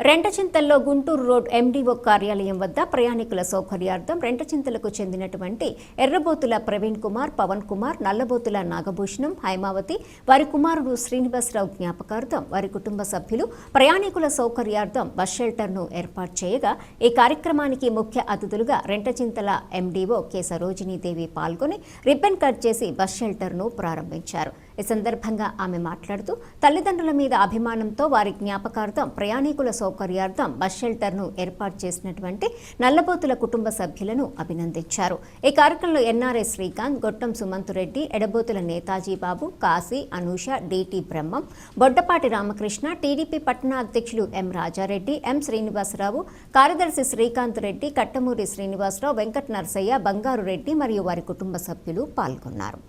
రెంటచింతల్లో Guntur road MDO కార్యాలయం వద్ద ప్రయాణికుల సౌకర్యార్థం రెంటచింతలకు చెందినటువంటి ఎర్రబోతుల ప్రవీణ్ కుమార్, పవన్ కుమార్, నల్లబోతుల నాగభూషణం, హైమావతి, వారి కుమారుడు శ్రీనివాసరావు జ్ఞాపకార్థం వారి కుటుంబ సభ్యులు ప్రయాణికుల సౌకర్యార్థం బస్ షెల్టర్ను ఏర్పాటు చేయగా ఈ కార్యక్రమానికి ముఖ్య అతిథులుగా రెంటచింతల ఎండీఓ కె సరోజినీదేవి పాల్గొని రిబ్బన్ కట్ చేసి బస్ షెల్టర్ను ప్రారంభించారు. ఈ సందర్భంగా ఆమె మాట్లాడుతూ తల్లిదండ్రుల మీద అభిమానంతో వారి జ్ఞాపకార్థం ప్రయాణికుల సౌకర్యార్థం బస్ షెల్టర్ను ఏర్పాటు చేసినటువంటి నల్లబోతుల కుటుంబ సభ్యులను అభినందించారు. ఈ కార్యక్రమంలో ఎన్ఆర్ఐ శ్రీకాంత్, గొట్టం సుమంతురెడ్డి, ఎడబోతుల నేతాజీ బాబు, కాశీ, అనూష, డిటి బ్రహ్మం, బొడ్డపాటి రామకృష్ణ, టీడీపీ పట్టణ అధ్యక్షులు ఎం రాజారెడ్డి, ఎం శ్రీనివాసరావు, కార్యదర్శి శ్రీకాంత్ రెడ్డి, కట్టమూరి శ్రీనివాసరావు, వెంకట నరసయ్య, బంగారు రెడ్డి మరియు వారి కుటుంబ సభ్యులు పాల్గొన్నారు.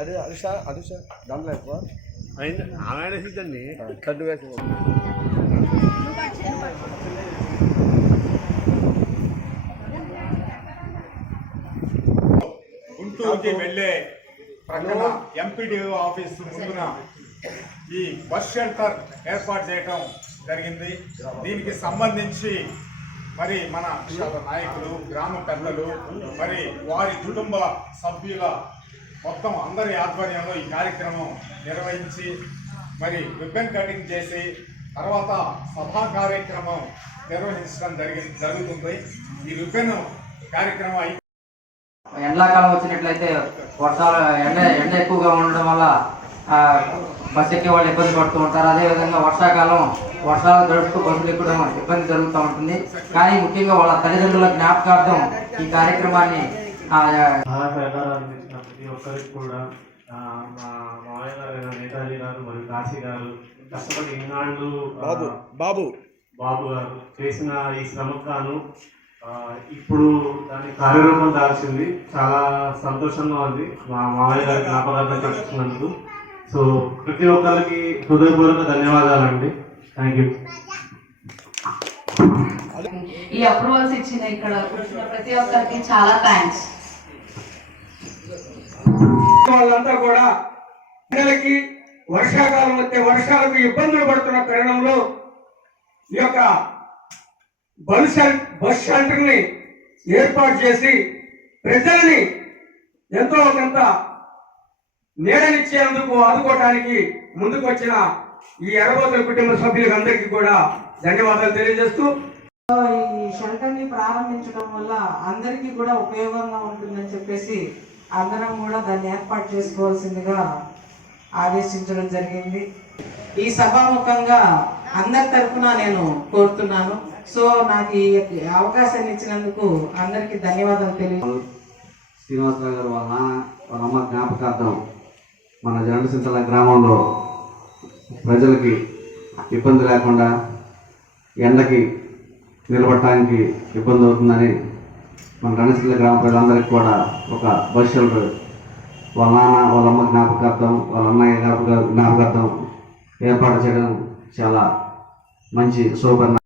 అదే అనుష దాంట్లో ఎక్కువ ఆమె కట్టు వేసి గుంటూరుకి వెళ్ళే ప్రక్కన ఎంపీడీఓ ఆఫీస్ ముందున ఈ బస్ షెల్టర్ ఏర్పాటు చేయటం జరిగింది. దీనికి సంబంధించి మరి మన నాయకులు, గ్రామ పెద్దలు, మరి వారి కుటుంబ సభ్యుల మొత్తం అందరి ఆధ్వర్యంలో ఈ కార్యక్రమం నిర్వహించి మరి రిబ్బన్ కటింగ్ చేసి తర్వాత సభా కార్యక్రమం నిర్వహించడం జరుగుతుంది. ఈ రిబ్బన్ కార్యక్రమం ఎండాకాలం వచ్చినట్లయితే వర్షాలు ఎండ ఎక్కువగా ఉండడం వల్ల బస్సు ఎక్కే వాళ్ళు ఇబ్బంది పడుతూ ఉంటారు. అదేవిధంగా వర్షాలు గడుపుతూ బస్సులు ఎక్కడం ఇబ్బంది జరుగుతూ ఉంటుంది. కానీ ముఖ్యంగా వాళ్ళ తల్లిదండ్రుల జ్ఞాపకార్థం ఈ కార్యక్రమాన్ని ప్రతి ఒక్కరికి కూడా మా మామయ్య గారు, నేతాజీ గారు మరియు కాశీ గారు కష్టపడి ఈనాడు బాబు గారు చేసిన ఈ శ్రమకు ఇప్పుడు దాని కార్యరూపం దాల్చింది. చాలా సంతోషంగా ఉంది మా మామయ్య గారి జ్ఞాపకార్థం చేస్తున్నందుకు. సో ప్రతి ఒక్కరికి హృదయపూర్వక ధన్యవాదాలండి. Thank you. ఈ అప్రూవల్స్ ఇచ్చిన ఇక్కడ ప్రతి ఒక్కరికి చాలా థ్యాంక్స్. వాళ్ళంతా కూడా పిల్లలకి వర్షాకాలం వస్తే వర్షాలకు ఇబ్బందులు పడుతున్న తరుణంలో ఈ యొక్క బస్ షెల్టర్ని ఏర్పాటు చేసి ప్రజల్ని ఎంతో కొంత నీడనిచ్చేందుకు ఆదుకోవడానికి ముందుకు వచ్చిన ఈ ఎర్రబోతుల కుటుంబ సభ్యులందరికీ కూడా ధన్యవాదాలు తెలియజేస్తూ ఈ షెల్టర్ని ప్రారంభించడం వల్ల అందరికీ కూడా ఉపయోగంగా ఉంటుందని చెప్పేసి అందరం కూడా దాన్ని ఏర్పాటు చేసుకోవాల్సిందిగా ఆదేశించడం జరిగింది. ఈ సభాముఖంగా అందరి తరఫున నేను కోరుతున్నాను. సో నాకు ఈ అవకాశాన్ని ఇచ్చినందుకు అందరికీ ధన్యవాదాలు తెలియదు. శ్రీనివాసరావు గారు వాళ్ళ అమ్మ జ్ఞాపకార్థం మన జండసింతల గ్రామంలో ప్రజలకి ఇబ్బంది లేకుండా ఎండకి నిలబడటానికి ఇబ్బంది అవుతుందని మన రణసింతల గ్రామ ప్రజలందరికీ కూడా ఒక బస్ షెల్టర్ వాళ్ళ నాన్న, వాళ్ళ అమ్మ జ్ఞాపకార్థం, వాళ్ళ అన్నయ్య జ్ఞాపకార్థం ఏర్పాటు చేయడం చాలా మంచి శోభన.